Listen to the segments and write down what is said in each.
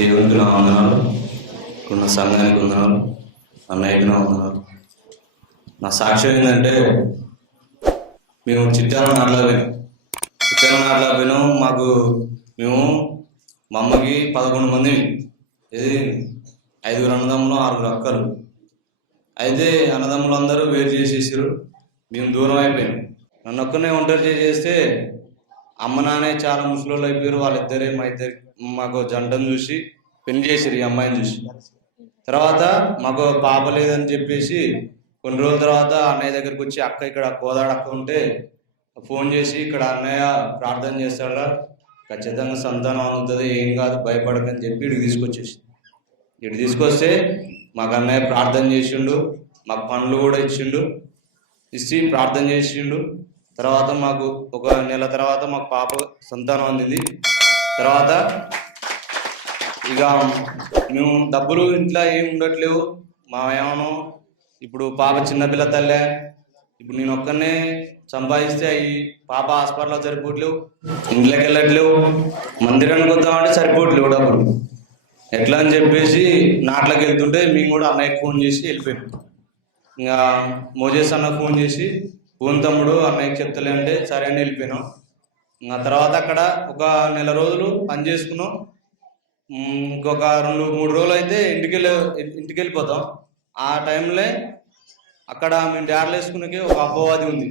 దేవునికి నా వందనాలు, ఇప్పుడున్న సంఘానికి వందనాలు, అన్నయ్యకి నా వందనాలు. నా సాక్ష్యం ఏంటంటే, మేము చిట్టాల నాటలేకపోయినాం. మేము మా అమ్మకి 11 మంది, ఇది 5 అన్నదమ్ములు 6 అక్కలు. అయితే అన్నదమ్ములు అందరూ వేరు చేసేసారు, మేము దూరం అయిపోయాం. నన్ను ఒక్కనే ఒంటరి చేస్తే అమ్మ నాన్నే చాలా ముసలోళ్ళు అయిపోయారు. వాళ్ళిద్దరే మాకు జంటను చూసి పెళ్లి చేసారు, ఈ అమ్మాయిని చూసి. తర్వాత మాకు పాప లేదని చెప్పేసి కొన్ని రోజుల తర్వాత అన్నయ్య దగ్గరికి వచ్చి, అక్క ఇక్కడ కోదాడ అక్క ఉంటే ఫోన్ చేసి, ఇక్కడ అన్నయ్య ప్రార్థన చేస్తాడా, ఖచ్చితంగా సంతానం అవుతుంది, ఏం కాదు భయపడకని చెప్పి ఇటు తీసుకొస్తే మాకు అన్నయ్య ప్రార్థన చేసిండు, మాకు పనులు కూడా ఇచ్చి ప్రార్థన చేసిండు. తర్వాత మాకు 1 నెల తర్వాత మాకు పాప సంతానం అందింది. తర్వాత ఇక మేము డబ్బులు ఇంట్లో ఏం ఉండట్లేవు. మా ఏమను ఇప్పుడు పాప చిన్నపిల్ల తల్లే, ఇప్పుడు నేను ఒక్కనే సంపాదిస్తే అవి పాప హాస్పిటల్లో సరిపోవట్లేవు, ఇంట్లోకి వెళ్ళట్లేవు, మందిరానికి వద్దామంటే సరిపోవట్లేవు డబ్బులు. ఎట్లా అని చెప్పేసి నాట్లోకి వెళ్తుంటే మేము కూడా అన్నయ్యకి ఫోన్ చేసి వెళ్ళిపోయాం. ఇంకా మోజేస్ అన్న ఫోన్ చేసి, ఫోన్ తమ్ముడు అన్నయ్యకి చెప్తలే అంటే సరే అని వెళ్ళిపోయినాం. ఇంకా తర్వాత అక్కడ 1 నెల రోజులు పని చేసుకున్నాం. ఇంకొక 2-3 రోజులు అయితే ఇంటికి వెళ్ళిపోతాం. ఆ టైంలో అక్కడ మేము డాడలు వేసుకునే ఒక అపవాది ఉంది.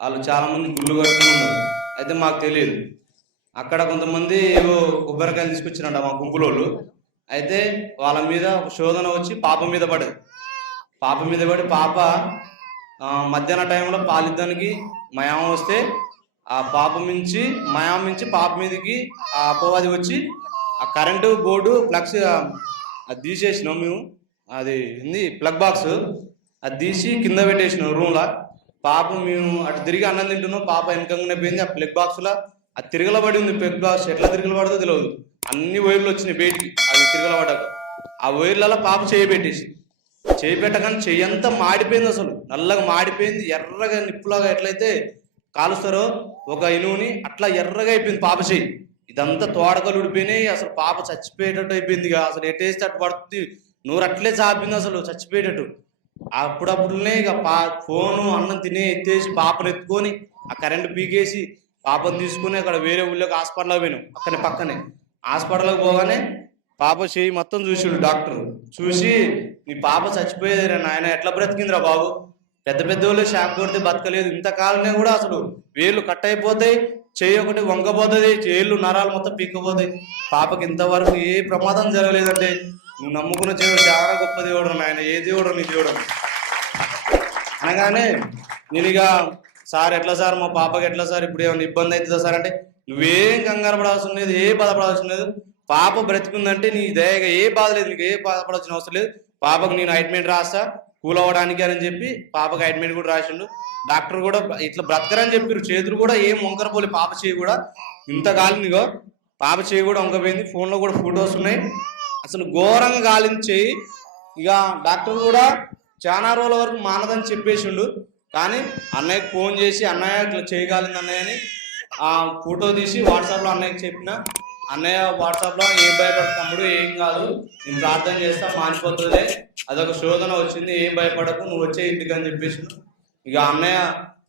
వాళ్ళు చాలామంది గుళ్ళు కట్టుకుని ఉన్నారు. అయితే మాకు తెలియదు. అక్కడ కొంతమంది ఏవో కొబ్బరికాయలు తీసుకొచ్చినట్ట మా గుంపులోళ్ళు. అయితే వాళ్ళ మీద శోధన వచ్చి పాప మీద పడి పాప మధ్యాహ్న టైంలో పాలిద్దానికి మయామ వస్తే ఆ పాప మించి పాప మీదకి ఆ అపవాది వచ్చి ఆ కరెంటు బోర్డు ప్లగ్స్ అది తీసేసినాం మేము. అది ఉంది ప్లగ్ బాక్స్, అది తీసి కింద పెట్టేసినాం రూమ్లో. పాప మేము అటు తిరిగి అన్నం తింటున్నాం, పాప వెనకంగానే పోయింది. ఆ ప్లగ్ బాక్స్లో అది తిరగలబడి ఉంది. ప్లగ్ బాక్స్ ఎట్లా తిరగలబడదో తెలియదు, అన్ని వైర్లు వచ్చినాయి బయటికి. అది తిరగలబడ్డాక ఆ వైర్లలో పాప చేయి పెట్టగానే చెయ్యి అంతా మాడిపోయింది, అసలు నల్లగా మాడిపోయింది, ఎర్రగా నిప్పులాగా ఎట్లయితే కాలుస్తారో ఒక ఇనువుని అట్లా ఎర్రగా అయిపోయింది పాప చెయ్యి. ఇదంతా తోడకలు ఉడిపోయినాయి, అసలు పాప చచ్చిపోయేటట్టు అయిపోయింది. అసలు ఎట్టేస్తే అటు పడుతుంది, నూరు అట్లే చాపింది, అసలు చచ్చిపోయేటట్టు. అప్పుడప్పుడునే ఇక ఫోను అన్నం తినే ఎత్తేసి పాపను ఎత్తుకొని ఆ కరెంటు పీకేసి పాపను తీసుకుని అక్కడ వేరే ఊళ్ళోకి హాస్పిటల్కి పోయినాం. పక్కనే హాస్పిటల్కి పోగానే పాప చెయ్యి మొత్తం చూసిండు డాక్టర్. చూసి నీ పాప చచ్చిపోయేదిరా నాయన, ఎట్లా బ్రతికిందిరా బాబు, పెద్ద వాళ్ళు షాక్ కొడితే బతకలేదు, ఇంతకాలనే కూడా అసలు వేళ్ళు కట్ అయిపోతాయి, చెయ్యి ఒకటి వంగపోతుంది, చేళ్ళు నరాలు మొత్తం పీక్కపోతాయి. పాపకి ఇంతవరకు ఏ ప్రమాదం జరగలేదంటే నువ్వు నమ్ముకున్న దేవుడు చాలా గొప్ప దేవుడు నాయన, ఏ దేవుడు నీ దేవుడు అనగానే నేను ఇక సార్ ఎట్లా సార్ మా పాపకి ఎట్లా సార్, ఇప్పుడు ఏమైనా ఇబ్బంది అవుతుందా సార్ అంటే, నువ్వేం కంగారు పడాల్సిన లేదు, ఏ బాధపడాల్సిన లేదు, పాప బ్రతికుందంటే నీ దయగా ఏ బాధ లేదు, నీకు ఏ బాధపడాల్సిన అవసరం లేదు, పాపకు నేను ఆయింట్మెంట్ రాస్తా కూల్ అవ్వడానికి అని చెప్పి పాపకు ఆయింట్మెంట్ కూడా రాసిండు. డాక్టర్ కూడా ఇట్లా బ్రతకరని చెప్పారు. చేతులు కూడా ఏం వంకరపోలే, పాప చేయి కూడా ఇంత కాలిందిగో, పాప చేయి కూడా వంకపోయింది. ఫోన్లో కూడా ఫొటోస్ ఉన్నాయి, అసలు ఘోరంగా కాలింది చేయి. ఇక డాక్టర్ కూడా చాలా రోజుల వరకు మానదని చెప్పేసిండు. కానీ అన్నయ్యకి ఫోన్ చేసి, అన్నయ్య ఇట్లా చేయగలింది అన్నయ్య అని ఆ ఫోటో తీసి వాట్సాప్లో అన్నయ్యకి చెప్పిన. అన్నయ్య వాట్సాప్లో ఏం భయపడదు తమ్ముడు, ఏం కాదు, నేను ప్రార్థన చేస్తా మానిపోతుందిలే, అదొక శోధన వచ్చింది, ఏం భయపడకు, నువ్వు వచ్చే ఇంటికి అని చెప్పేసి. ఇక అన్నయ్య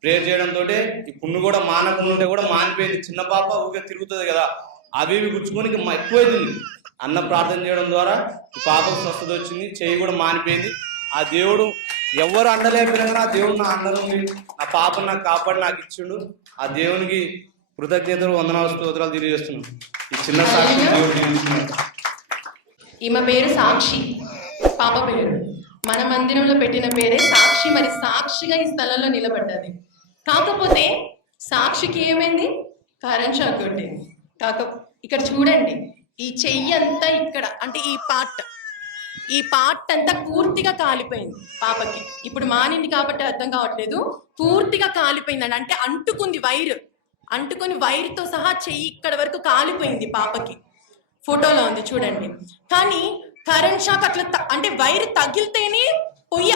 ప్రేయర్ చేయడంతో ఈ పుండు కూడా మానకుంటే కూడా మానిపోయింది. చిన్న పాప ఊరికే తిరుగుతుంది కదా, అవి గుచ్చుకొని ఎక్కువైతుంది. అన్న ప్రార్థన చేయడం ద్వారా ఈ పాపకు స్వస్థత వచ్చింది, చెయ్యి కూడా మానిపోయింది. ఆ దేవుడు ఎవరు అండలేకపోయినా ఆ దేవుడు నా అండనుంది, నా పాపను నాకు కాపాడి నాకు ఇచ్చిండు. ఆ దేవునికి కృతజ్ఞతలు, వందనాలు, స్తోత్రాలు తెలియజేస్తున్నాను. ఈ చిన్న సాక్షి దేవుడు దీవిస్తున్నాడు. ఈమె పేరు సాక్షి, పాప పేరు. మన మందిరంలో పెట్టిన పేరే సాక్షి. మరి సాక్షిగా ఈ స్థలంలో నిలబడ్డది. కాకపోతే సాక్షికి ఏమైంది, కరెంట్ షాక్ కొట్టింది. ఇక్కడ చూడండి, ఈ చెయ్యి అంతా ఇక్కడ అంటే ఈ పార్ట్ అంతా పూర్తిగా కాలిపోయింది పాపకి. ఇప్పుడు మానింది కాబట్టి అర్థం కావట్లేదు, పూర్తిగా కాలిపోయిందండి. అంటే అంటుకొని వైర్తో సహా చెయ్యి ఇక్కడ వరకు కాలిపోయింది పాపకి. ఫోటోలో ఉంది చూడండి. కానీ కరెంట్ షాక్ అట్లా అంటే వైర్ తగిలితేనే పొయ్యి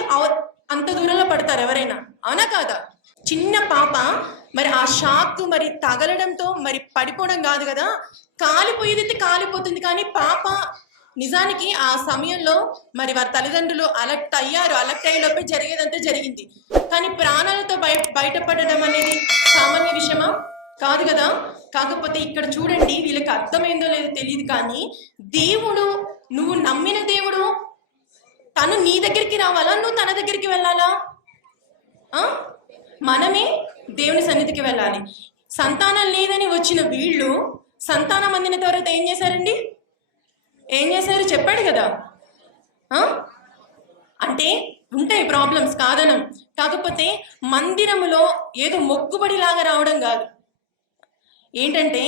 అంత దూరంలో పడతారు ఎవరైనా, అవునా కాదా? చిన్న పాప మరి ఆ షాక్ మరి తగలడంతో మరి పడిపోవడం కాదు కదా, కాలిపోయేదైతే కాలిపోతుంది, కానీ పాప నిజానికి ఆ సమయంలో మరి వారి తల్లిదండ్రులు అలర్ట్ అయ్యేలోపే జరిగేదంతా జరిగింది. కానీ ప్రాణాలతో బయటపడడం అనేది సామాన్య విషయమా? కాదు కదా. కాకపోతే ఇక్కడ చూడండి, వీళ్ళకి అర్థమైందో లేదో తెలియదు, కానీ దేవుడు, నువ్వు నమ్మిన దేవుడు తను నీ దగ్గరికి రావాలా, నువ్వు తన దగ్గరికి వెళ్ళాలా? మనమే దేవుని సన్నిధికి వెళ్ళాలి. సంతానం లేదని వచ్చిన వీళ్ళు సంతానం అందిన తర్వాత ఏం చేశారండి? ఏం చేశారు చెప్పాడు కదా. అంటే ఉంటాయి ప్రాబ్లమ్స్, కాదనం. కాకపోతే మందిరములో ఏదో మొక్కుబడిలాగా రావడం కాదు. ఏంటంటే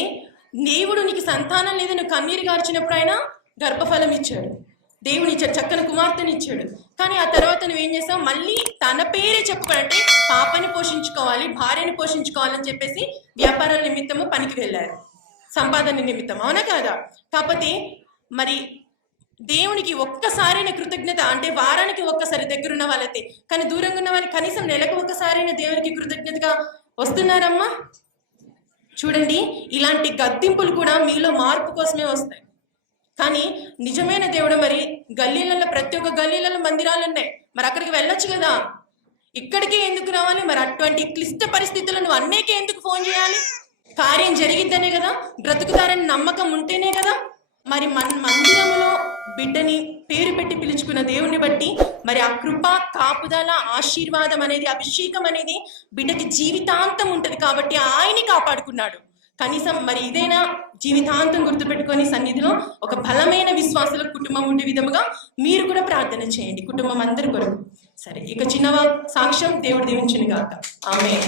దేవుడు నీకు సంతానం లేదని కన్నీరు గార్చినప్పుడు ఆయన గర్భఫలం ఇచ్చాడు, దేవుని ఇచ్చాడు, చక్కని కుమార్తెని ఇచ్చాడు. కానీ ఆ తర్వాత నువ్వేం చేస్తావు? మళ్ళీ తన పేరే చెప్పుకోవాలంటే పాపని పోషించుకోవాలి, భార్యని పోషించుకోవాలని చెప్పేసి వ్యాపారాల నిమిత్తము పనికి వెళ్ళారు, సంపాదన నిమిత్తం. అవునా కాదా? కాకపోతే మరి దేవునికి ఒక్కసారైన కృతజ్ఞత, అంటే వారానికి ఒక్కసారి దగ్గరున్న వాళ్ళైతే, కానీ దూరంగా ఉన్న వాళ్ళు కనీసం నెలకు ఒక్కసారైన దేవునికి కృతజ్ఞతగా వస్తున్నారమ్మా? చూడండి, ఇలాంటి గద్దింపులు కూడా మీలో మార్పు కోసమే వస్తాయి. కానీ నిజమైన దేవుడు మరి గల్లీలలో, ప్రతి ఒక్క గల్లీలలో మందిరాలు ఉన్నాయి, మరి అక్కడికి వెళ్ళొచ్చు కదా. ఇక్కడికే ఎందుకు రావాలి? మరి అటువంటి క్లిష్ట పరిస్థితుల్లో నువ్వు అన్నేకే ఎందుకు ఫోన్ చేయాలి? కార్యం జరిగిద్దనే కదా, బ్రతుకుతారని నమ్మకం ఉంటేనే కదా. మరి మందిరంలో బిడ్డని పేరు పెట్టి పిలుచుకున్న దేవుణ్ణి బట్టి మరి ఆ కృప, కాపుదల, ఆశీర్వాదం అనేది, అభిషేకం అనేది బిడ్డకి జీవితాంతం ఉంటుంది. కాబట్టి ఆయన్ని కాపాడుకున్నాడు. కనీసం మరి ఇదైనా జీవితాంతం గుర్తుపెట్టుకొని సన్నిధిలో ఒక బలమైన విశ్వాసుల కుటుంబం ఉండే విధముగా మీరు కూడా ప్రార్థన చేయండి, కుటుంబం అందరి కొరకు. సరే, ఇక చిన్న సాక్ష్యం దేవుడు దీవించును గాక. ఆమేన్.